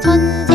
春